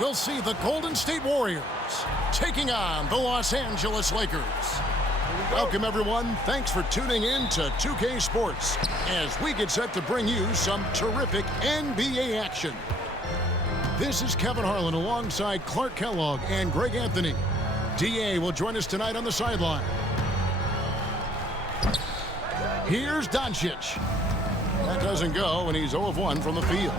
We'll see the Golden State Warriors taking on the Los Angeles Lakers. Welcome, everyone. Thanks for tuning in to 2K Sports as we get set to bring you some terrific NBA action. This is Kevin Harlan alongside Clark Kellogg and Greg Anthony. DA will join us tonight on the sideline. Here's Doncic. That doesn't go, and he's 0 of 1 from the field.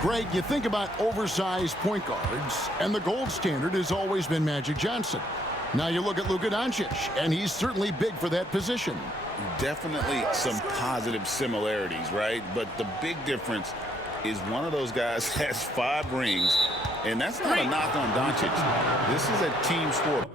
Greg, you think about oversized point guards, and the gold standard has always been Magic Johnson. Now you look at Luka Doncic, and he's certainly big for that position. Definitely some positive similarities, right? But the big difference is one of those guys has 5 rings, and that's not a knock on Doncic. This is a team sport.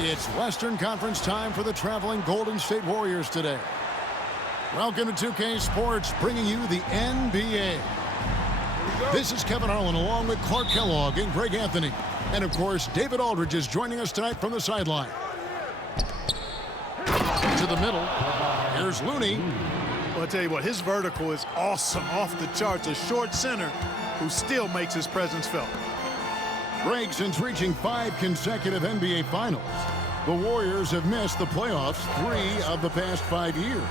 It's Western Conference time for the traveling Golden State Warriors today. Welcome to 2K Sports, bringing you the NBA. This is Kevin Harlan along with Clark Kellogg and Greg Anthony. And, of course, David Aldridge is joining us tonight from the sideline. To the middle, here's Looney. Well, I'll tell you what, his vertical is awesome, off the charts. A short center who still makes his presence felt. Greg, since reaching 5 consecutive NBA Finals, the Warriors have missed the playoffs 3 of the past 5 years.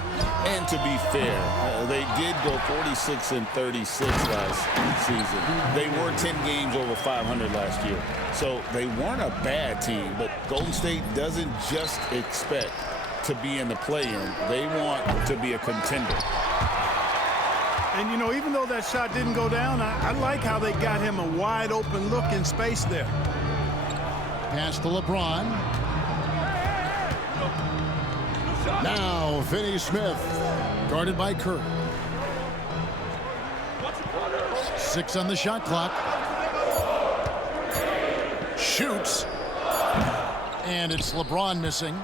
And to be fair, they did go 46-36 last season. They were 10 games over 500 last year. So they weren't a bad team, but Golden State doesn't just expect to be in the play-in. They want to be a contender. And, you know, even though that shot didn't go down, I like how they got him a wide-open look in space there. Pass to LeBron. Now, Finney Smith, guarded by Curry. 6 on the shot clock. Shoots. And it's LeBron missing.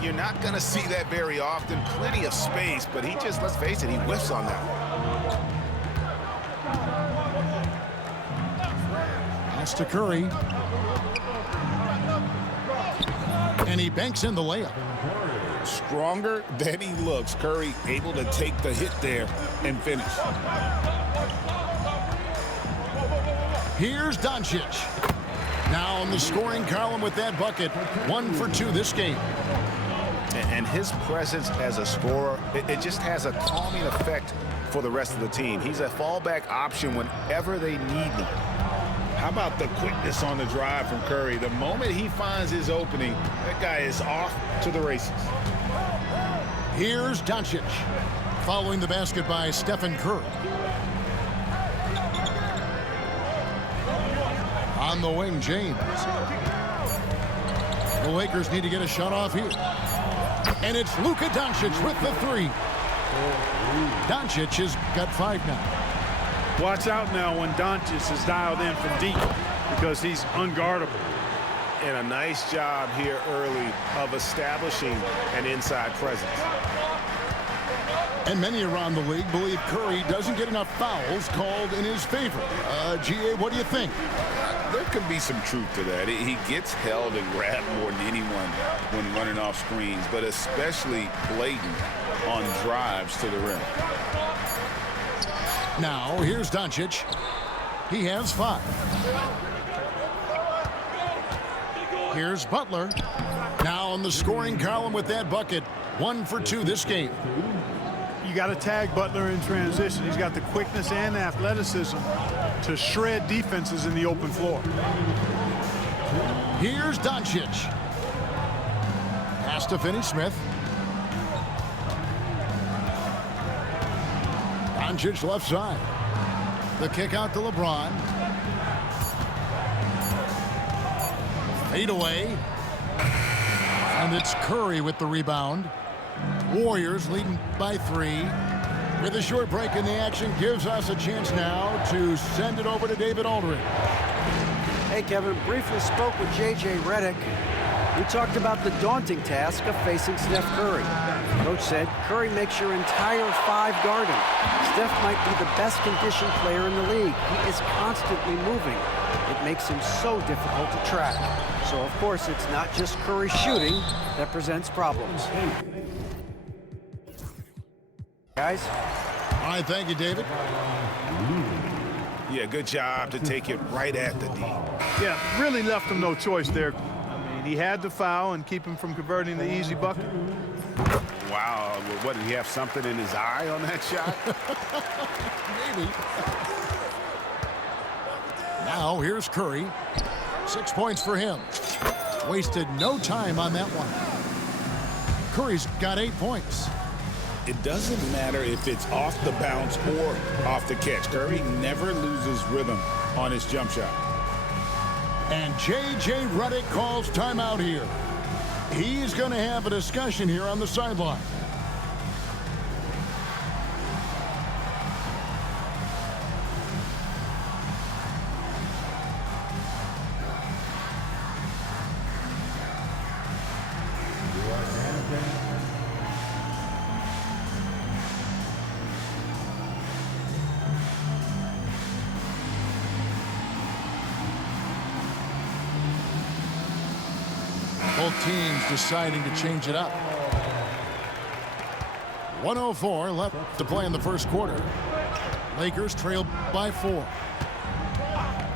You're not going to see that very often. Plenty of space, but he just, let's face it, he whiffs on that one. Pass to Curry. And he banks in the layup. Stronger than he looks. Curry able to take the hit there and finish. Here's Doncic. Now in the scoring column with that bucket. 1 for 2 this game. And his presence as a scorer, it just has a calming effect for the rest of the team. He's a fallback option whenever they need him. How about the quickness on the drive from Curry? The moment he finds his opening, that guy is off to the races. Here's Doncic. Following the basket by Stephen Curry. On the wing, James. The Lakers need to get a shot off here. And it's Luka Doncic with the 3. Doncic has got 5 now. Watch out now when Doncic is dialed in from deep because he's unguardable. And a nice job here early of establishing an inside presence. And many around the league believe Curry doesn't get enough fouls called in his favor. GA, what do you think? There could be some truth to that. He gets held and grabbed more than anyone when running off screens, but especially blatant on drives to the rim. Now, here's Doncic. He has 5. Here's Butler. Now in the scoring column with that bucket. 1 for 2 this game. You got to tag Butler in transition. He's got the quickness and athleticism to shred defenses in the open floor. Here's Doncic. Pass to Finney-Smith. Doncic left side. The kick out to LeBron. Fade away. And it's Curry with the rebound. Warriors leading by 3. With a short break in the action, gives us a chance now to send it over to David Aldridge. Hey, Kevin, briefly spoke with J.J. Redick. We talked about the daunting task of facing Steph Curry. Coach said Curry makes your entire 5 guard him. Steph might be the best conditioned player in the league. He is constantly moving. It makes him so difficult to track. So, of course, it's not just Curry shooting that presents problems. Guys? All right, thank you, David. Yeah, good job to take it right at the D. Yeah, really left him no choice there. I mean, he had to foul and keep him from converting the easy bucket. Wow, what, did he have something in his eye on that shot? Maybe. Now, here's Curry. 6 points for him. Wasted no time on that one. Curry's got 8 points. It doesn't matter if it's off the bounce or off the catch. Curry never loses rhythm on his jump shot. And J.J. Redick calls timeout here. He's going to have a discussion here on the sideline. Both teams deciding to change it up. 1:04 left to play in the first quarter. Lakers trail by 4.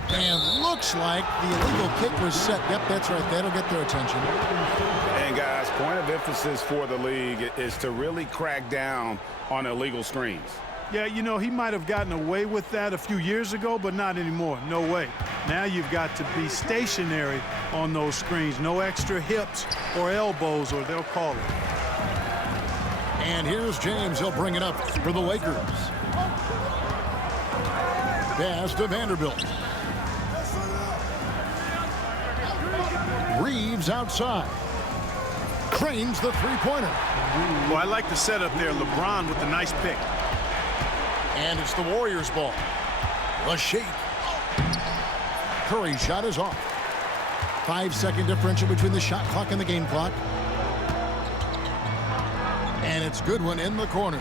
And looks like the illegal kick was set. Yep, that's right. That'll get their attention. And guys, point of emphasis for the league is to really crack down on illegal screens. Yeah, you know, he might have gotten away with that a few years ago, but not anymore. No way. Now you've got to be stationary on those screens. No extra hips or elbows, or they'll call it. And here's James. He'll bring it up for the Lakers. Pass to Vanderbilt. Reeves outside. Trains the three-pointer. Well, I like the setup there. LeBron with the nice pick. And it's the Warriors' ball. The shake. Curry's shot is off. 5-second differential between the shot clock and the game clock. And it's Goodwin in the corner.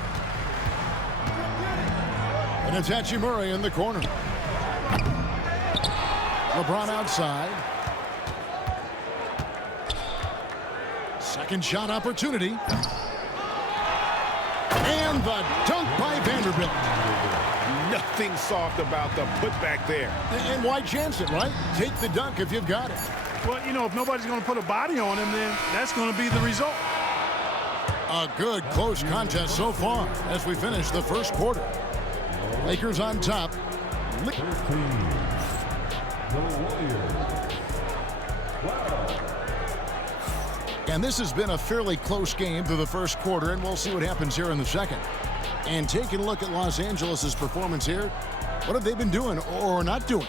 And it's Hachimura in the corner. LeBron outside. Second shot opportunity. And the dunk by Vanderbilt. Nothing soft about the putback there. And why chance it, right? Take the dunk if you've got it. Well, you know, if nobody's going to put a body on him, then that's going to be the result. A good close contest so far as we finish the first quarter. Lakers on top. And this has been a fairly close game through the first quarter, and we'll see what happens here in the second. And taking a look at Los Angeles' performance here, what have they been doing or not doing?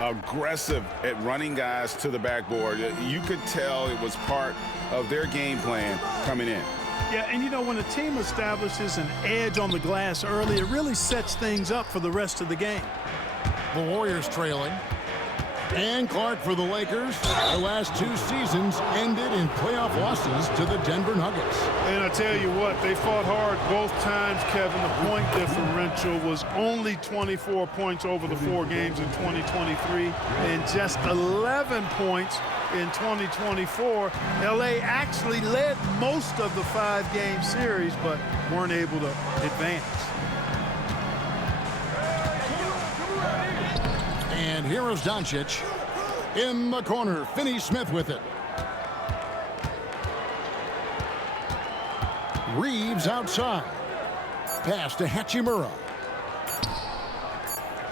Aggressive at running guys to the backboard. You could tell it was part of their game plan coming in. Yeah, and you know, when a team establishes an edge on the glass early, it really sets things up for the rest of the game. The Warriors trailing. And Clark for the Lakers. The last two seasons ended in playoff losses to the Denver Nuggets. And I tell you what, they fought hard both times, Kevin. The point differential was only 24 points over the 4 games in 2023 and just 11 points in 2024. LA actually led most of the 5-game series, but weren't able to advance. And here is Doncic in the corner. Finney-Smith with it. Reeves outside. Pass to Hachimura.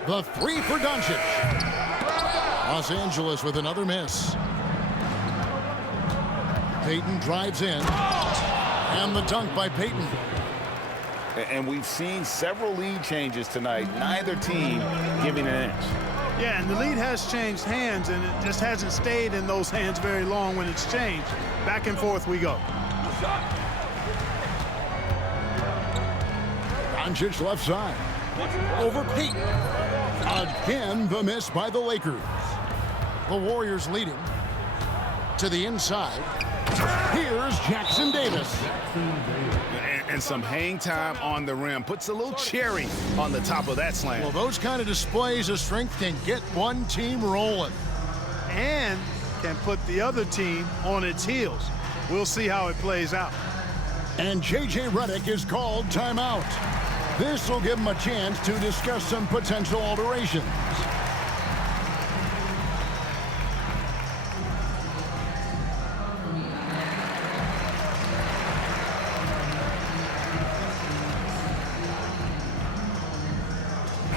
The 3 for Doncic. Los Angeles with another miss. Payton drives in. And the dunk by Payton. And we've seen several lead changes tonight. Neither team giving an inch. Yeah, and the lead has changed hands, and it just hasn't stayed in those hands very long when it's changed. Back and forth we go. Doncic left side. Over Payton. Again, the miss by the Lakers. The Warriors leading. To the inside. Here's Jackson Davis. And some hang time on the rim. Puts a little cherry on the top of that slam. Well, those kind of displays of strength can get one team rolling. And can put the other team on its heels. We'll see how it plays out. And J.J. Redick is called timeout. This will give him a chance to discuss some potential alterations.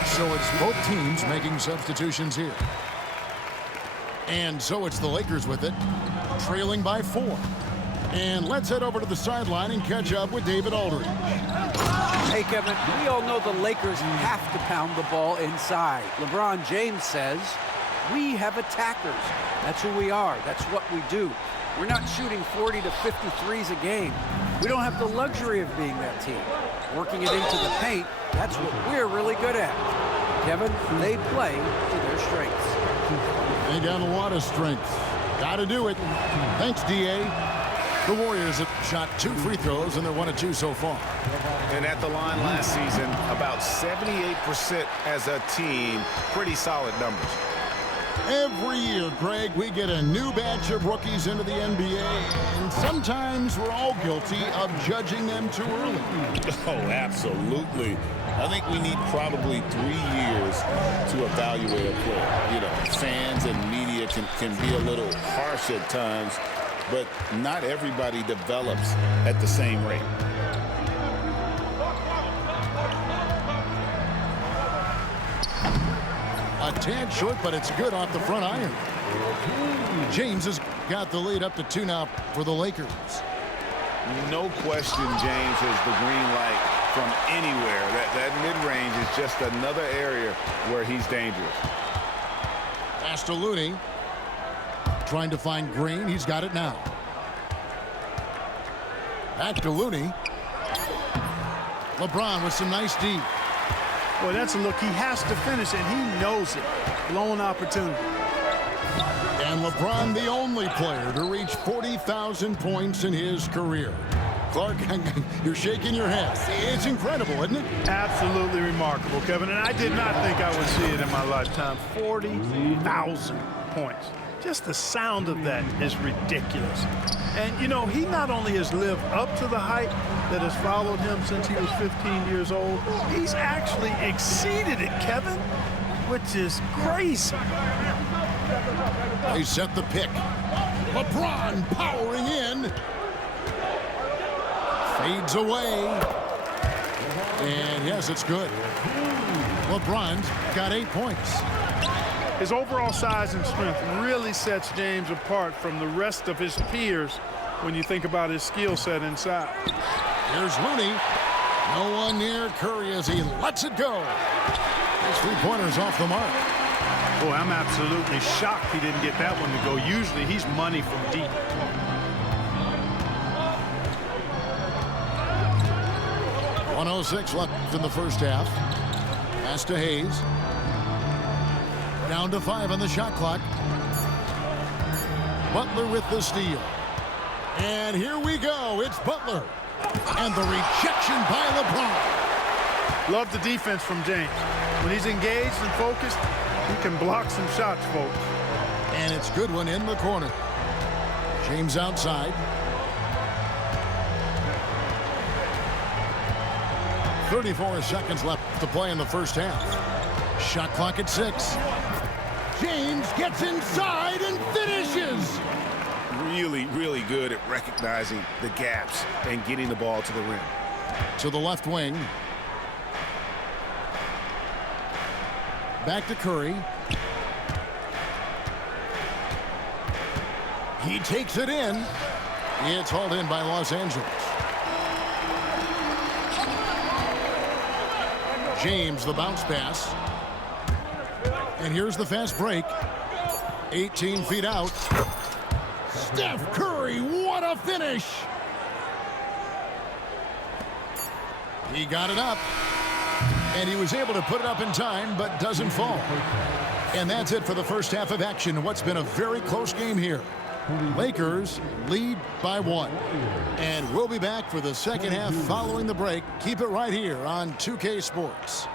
So it's both teams making substitutions here. And so it's the Lakers with it, trailing by 4. And let's head over to the sideline and catch up with David Aldridge. Hey, Kevin, we all know the Lakers have to pound the ball inside. LeBron James says, we have attackers. That's who we are. That's what we do. We're not shooting 40 to 53s a game. We don't have the luxury of being that team. Working it into the paint, that's what we're really good at. Kevin, they play to their strengths. They got a lot of strength. Got to do it. Thanks, D.A. The Warriors have shot 2 free throws, and they're 1 of 2 so far. And at the line last season, about 78% as a team. Pretty solid numbers. Every year, Greg, we get a new batch of rookies into the NBA, and sometimes we're all guilty of judging them too early. Oh, absolutely. I think we need probably 3 years to evaluate a player. You know, fans and media can be a little harsh at times, but not everybody develops at the same rate. A tad short, but it's good off the front iron. James has got the lead up to 2 now for the Lakers. No question James has the green light from anywhere. That mid-range is just another area where he's dangerous. Pass to Looney. Trying to find Green. He's got it now. Back to Looney. LeBron with some nice D. Boy, that's a look he has to finish, and he knows it. Blown opportunity. And LeBron, the only player to reach 40,000 points in his career. Clark, you're shaking your head. It's incredible, isn't it? Absolutely remarkable, Kevin. And I did not think I would see it in my lifetime. 40,000 points. Just the sound of that is ridiculous. And, you know, he not only has lived up to the hype that has followed him since he was 15 years old, he's actually exceeded it, Kevin, which is crazy. They set the pick. LeBron powering in. Fades away. And yes, it's good. LeBron's got 8 points. His overall size and strength really sets James apart from the rest of his peers when you think about his skill set inside. Here's Looney. No one near Curry as he lets it go. His three-pointer's off the mark. Boy, I'm absolutely shocked he didn't get that one to go. Usually he's money from deep. .106 left in the first half. Pass to Hayes. Down to 5 on the shot clock. Butler with the steal. And here we go. It's Butler. And the rejection by LeBron. Love the defense from James. When he's engaged and focused, he can block some shots, folks. And it's good one in the corner. James outside. 34 seconds left to play in the first half. Shot clock at 6. James gets inside and finishes. Really, really good at recognizing the gaps and getting the ball to the rim. To the left wing. Back to Curry. He takes it in. It's hauled in by Los Angeles. James, the bounce pass. And here's the fast break. 18 feet out. Steph Curry, what a finish! He got it up. And he was able to put it up in time, but doesn't fall. And that's it for the first half of action. What's been a very close game here. Lakers lead by 1. And we'll be back for the second half following the break. Keep it right here on 2K Sports.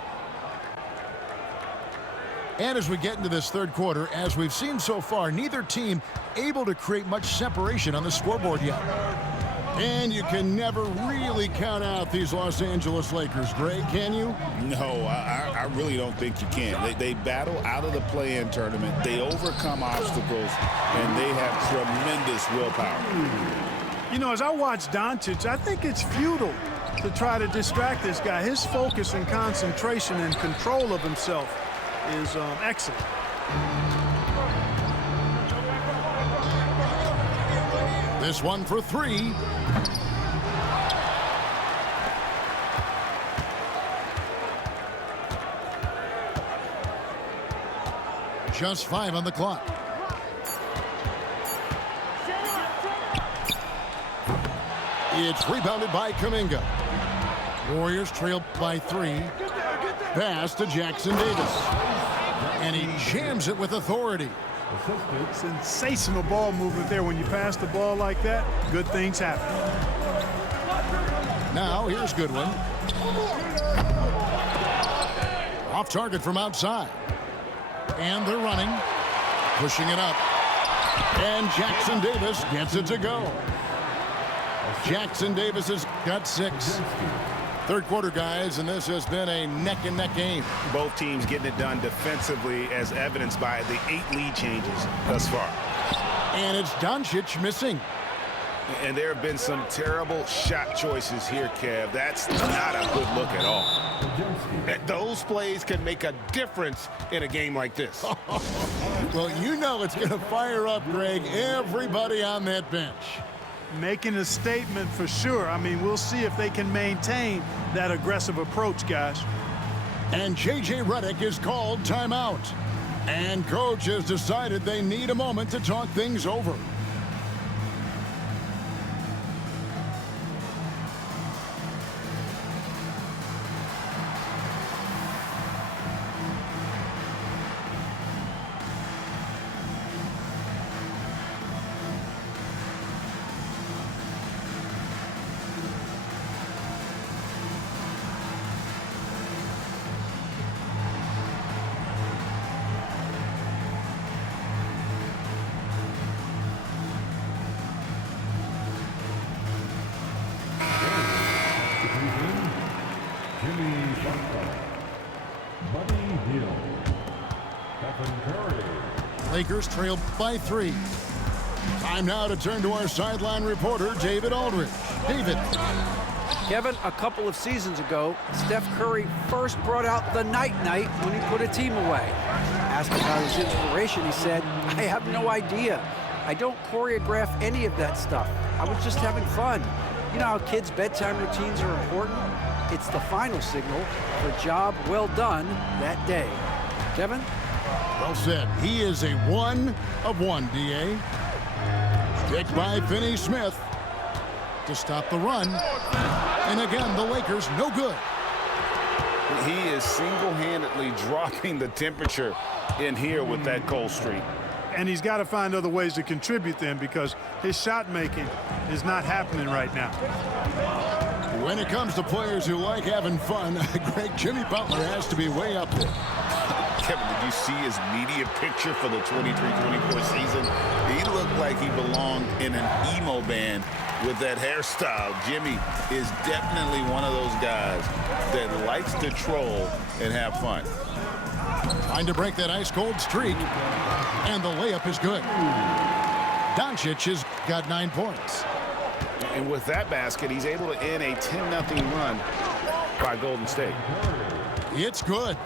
And as we get into this third quarter, as we've seen so far, neither team able to create much separation on the scoreboard yet. And you can never really count out these Los Angeles Lakers, Greg, can you? No, I really don't think you can. They battle out of the play-in tournament. They overcome obstacles, and they have tremendous willpower. You know, as I watch Doncic, I think it's futile to try to distract this guy. His focus and concentration and control of himself is excellent. This one for 3. Just 5 on the clock. It's rebounded by Kuminga. Warriors trail by 3. Pass to Jackson Davis. And he jams it with authority. Sensational ball movement there. When you pass the ball like that, good things happen. Now here's Goodwin. Off target from outside. And they're running. Pushing it up. And Jackson Davis gets it to go. Jackson Davis has got 6. Third quarter, guys, and this has been a neck-and-neck game. Both teams getting it done defensively, as evidenced by the 8 lead changes thus far. And it's Doncic missing. And there have been some terrible shot choices here, Kev. That's not a good look at all. Those plays can make a difference in a game like this. Well, you know it's going to fire up, Greg, everybody on that bench. Making a statement for sure. I mean, we'll see if they can maintain that aggressive approach, guys. And J.J. Redick is called timeout. And coach has decided they need a moment to talk things over. Lakers trail by 3. Time now to turn to our sideline reporter, David Aldridge. David. Kevin, a couple of seasons ago, Steph Curry first brought out the night-night when he put a team away. Asked about his inspiration, he said, "I have no idea. I don't choreograph any of that stuff. I was just having fun." You know how kids' bedtime routines are important? It's the final signal for a job well done that day. Kevin? Well said. He is a 1 of 1, D.A. Picked by Finney Smith to stop the run. And again, the Lakers no good. He is single-handedly dropping the temperature in here with that cold streak. And he's got to find other ways to contribute then, because his shot making is not happening right now. When it comes to players who like having fun, great Jimmy Butler has to be way up there. Kevin, did you see his media picture for the 23-24 season? He looked like he belonged in an emo band with that hairstyle. Jimmy is definitely one of those guys that likes to troll and have fun. Trying to break that ice-cold streak, and the layup is good. Doncic has got 9 points. And with that basket, he's able to end a 10-0 run by Golden State. It's good.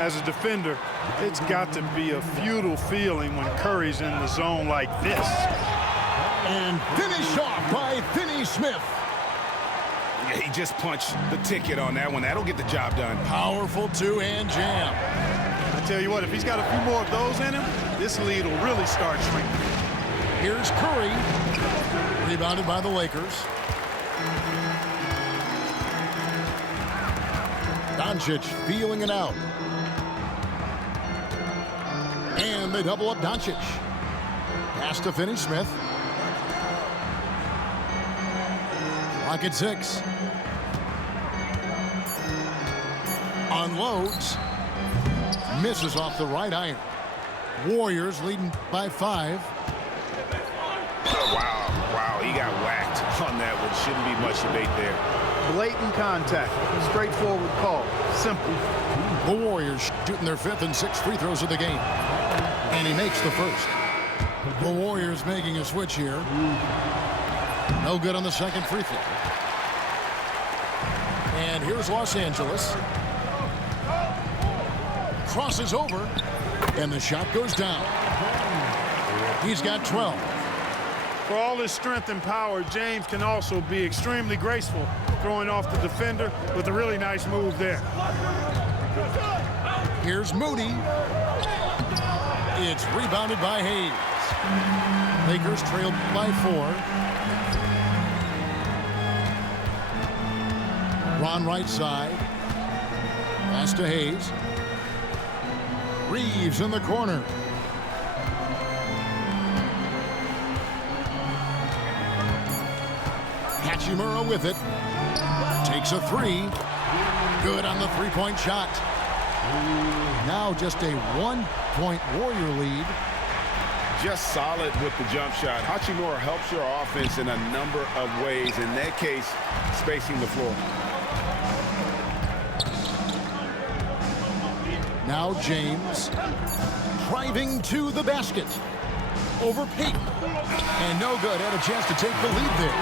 As a defender, it's got to be a futile feeling when Curry's in the zone like this. And finished off by Finney Smith. Yeah, he just punched the ticket on that one. That'll get the job done. Powerful two-hand jam. I tell you what, if he's got a few more of those in him, this lead will really start shrinking. Here's Curry. Rebounded by the Lakers. Doncic feeling it out. And they double up Doncic. Pass to Finney Smith. Clock at 6. Unloads. Misses off the right iron. Warriors leading by 5. Wow, he got whacked on that one. Shouldn't be much debate there. Blatant contact. Straightforward call. Simple. The Warriors shooting their 5th and 6th free throws of the game. And he makes the first. The Warriors making a switch here. No good on the second free throw. And here's Los Angeles. Crosses over. And the shot goes down. He's got 12. For all his strength and power, James can also be extremely graceful, throwing off the defender with a really nice move there. Here's Moody. It's rebounded by Hayes. Lakers trailed by 4. Ron right side. Pass to Hayes. Reeves in the corner. Hachimura with it. Takes a 3. Good on the three-point shot. Now just a 1-point Warrior lead. Just solid with the jump shot. Hachimura helps your offense in a number of ways. In that case, spacing the floor. Now James driving to the basket. Over Peyton. And no good. Had a chance to take the lead there.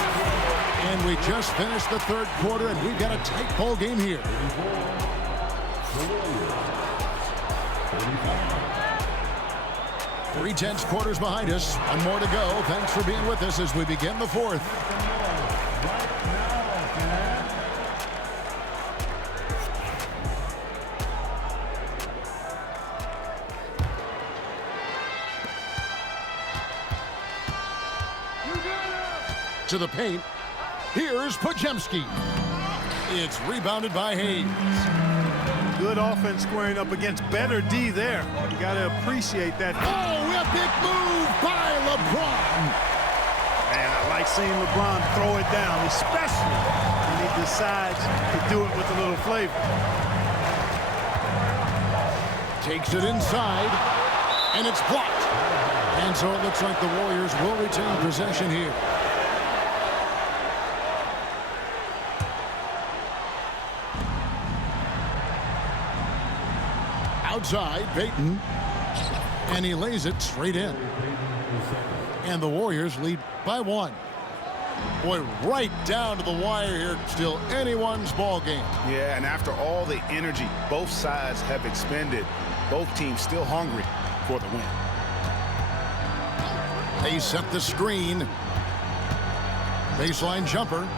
And we just finished the 3rd quarter, and we've got a tight ball game here. Three-tenths quarters behind us. One more to go. Thanks for being with us as we begin the 4th. To the paint. Here's Podziemski. It's rebounded by Hayes. Good offense squaring up against better D there. You got to appreciate that. Oh, epic move by LeBron. And I like seeing LeBron throw it down, especially when he decides to do it with a little flavor. Takes it inside, and it's blocked. And so it looks like the Warriors will retain possession here. Outside, Peyton. And he lays it straight in. And the Warriors lead by 1. Boy, right down to the wire here. Still anyone's ball game. Yeah, and after all the energy both sides have expended, both teams still hungry for the win. They set the screen. Baseline jumper.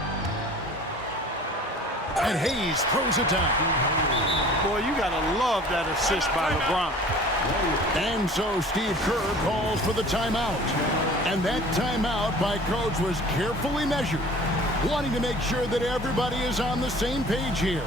And Hayes throws it down. Boy, you got to love that assist by LeBron. And so Steve Kerr calls for the timeout. And that timeout by Coach was carefully measured, wanting to make sure that everybody is on the same page here.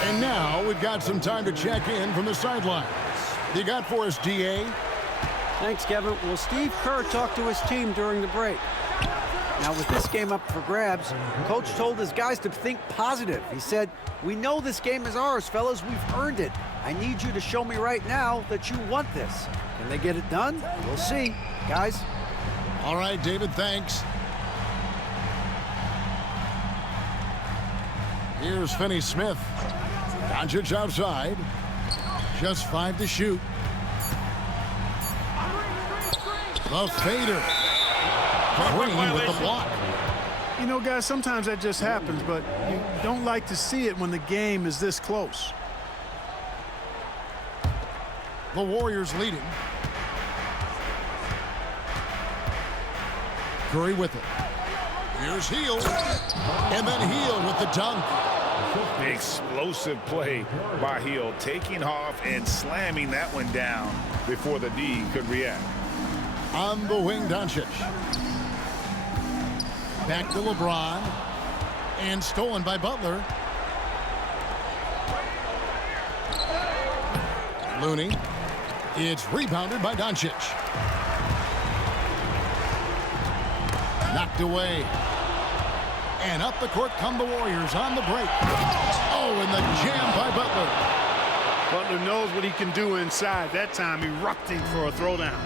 And now we've got some time to check in from the sidelines. You got for us, DA? Thanks, Kevin. Well, Steve Kerr talked to his team during the break. Now, with this game up for grabs, Coach told his guys to think positive. He said, "We know this game is ours, fellas. We've earned it. I need you to show me right now that you want this." Can they get it done? We'll see. Guys. All right, David, thanks. Here's Finney-Smith. Doncic outside. Just 5 to shoot. The fader. Green with the block. You know, guys, sometimes that just happens, but you don't like to see it when the game is this close. The Warriors leading. Curry with it. Here's Hield. And then Hield with the dunk. Explosive play by Hield, taking off and slamming that one down before the D could react. On the wing, Doncic. Back to LeBron. And stolen by Butler. Looney. It's rebounded by Doncic. Knocked away. And up the court come the Warriors on the break. Oh, and the jam by Butler. Butler knows what he can do inside. That time, erupting for a throwdown.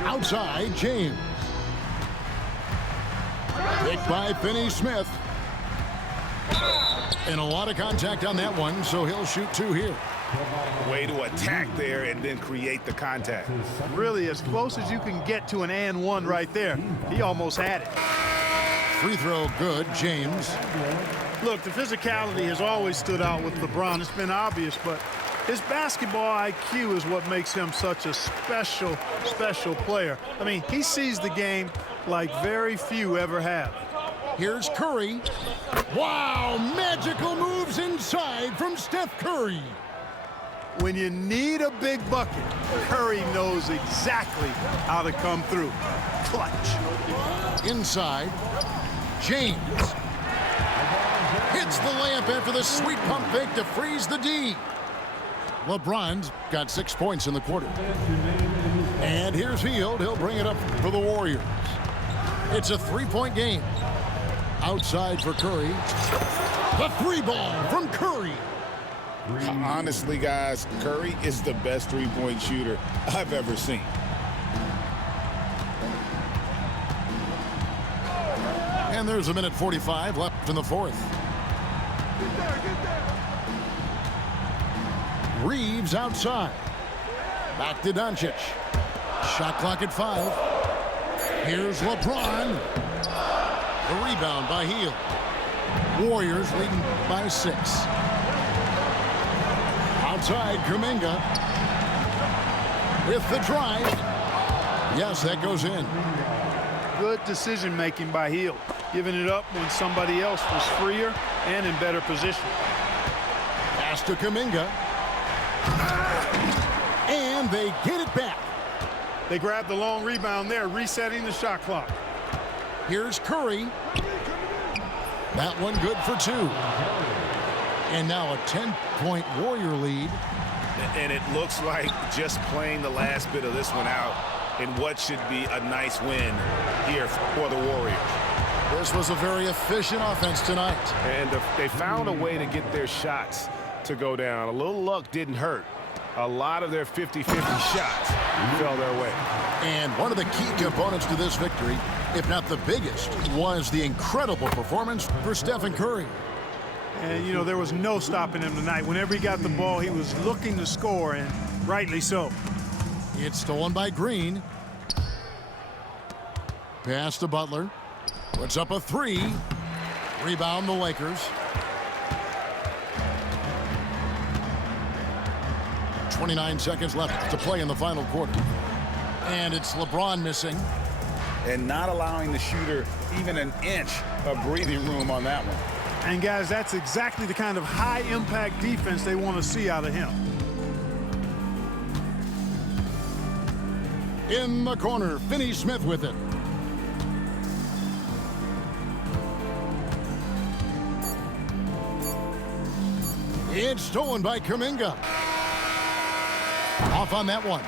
Outside, James. Picked by Finney-Smith. And a lot of contact on that one, so he'll shoot 2 here. Way to attack there and then create the contact. Really, as close as you can get to an and one right there. He almost had it. Free throw good, James. Look, the physicality has always stood out with LeBron. It's been obvious, but his basketball IQ is what makes him such a special, special player. I mean, he sees the game like very few ever have. Here's Curry. Wow, magical moves inside from Steph Curry. When you need a big bucket, Curry knows exactly how to come through. Clutch. Inside, James. Hits the layup after the sweet pump fake to freeze the D. LeBron's got 6 points in the quarter. And here's Hield. He'll bring it up for the Warriors. It's a 3-point game. Outside for Curry. The 3 ball from Curry. Honestly, guys, Curry is the best three-point shooter I've ever seen. And there's a minute 45 left in the fourth. Reeves outside. Back to Doncic. Shot clock at 5. Here's LeBron. The rebound by Hield. Warriors leading by 6. Outside, Kuminga. With the drive. Yes, that goes in. Good decision-making by Hield, giving it up when somebody else was freer and in better position. Pass to Kuminga. And they get it back. They grabbed the long rebound there, resetting the shot clock. Here's Curry. That one good for 2. And now a 10-point Warrior lead. And it looks like just playing the last bit of this one out in what should be a nice win here for the Warriors. This was a very efficient offense tonight. And they found a way to get their shots to go down. A little luck didn't hurt. A lot of their 50-50 shots fell their way. And one of the key components to this victory, if not the biggest, was the incredible performance for Stephen Curry. And, you know, there was no stopping him tonight. Whenever he got the ball, he was looking to score, and rightly so. It's stolen by Green. Pass to Butler. Puts up a 3. Rebound the Lakers. 29 seconds left to play in the final quarter. And it's LeBron missing. And not allowing the shooter even an inch of breathing room on that one. And, guys, that's exactly the kind of high-impact defense they want to see out of him. In the corner, Finney Smith with it. It's stolen by Kuminga. Off on that one.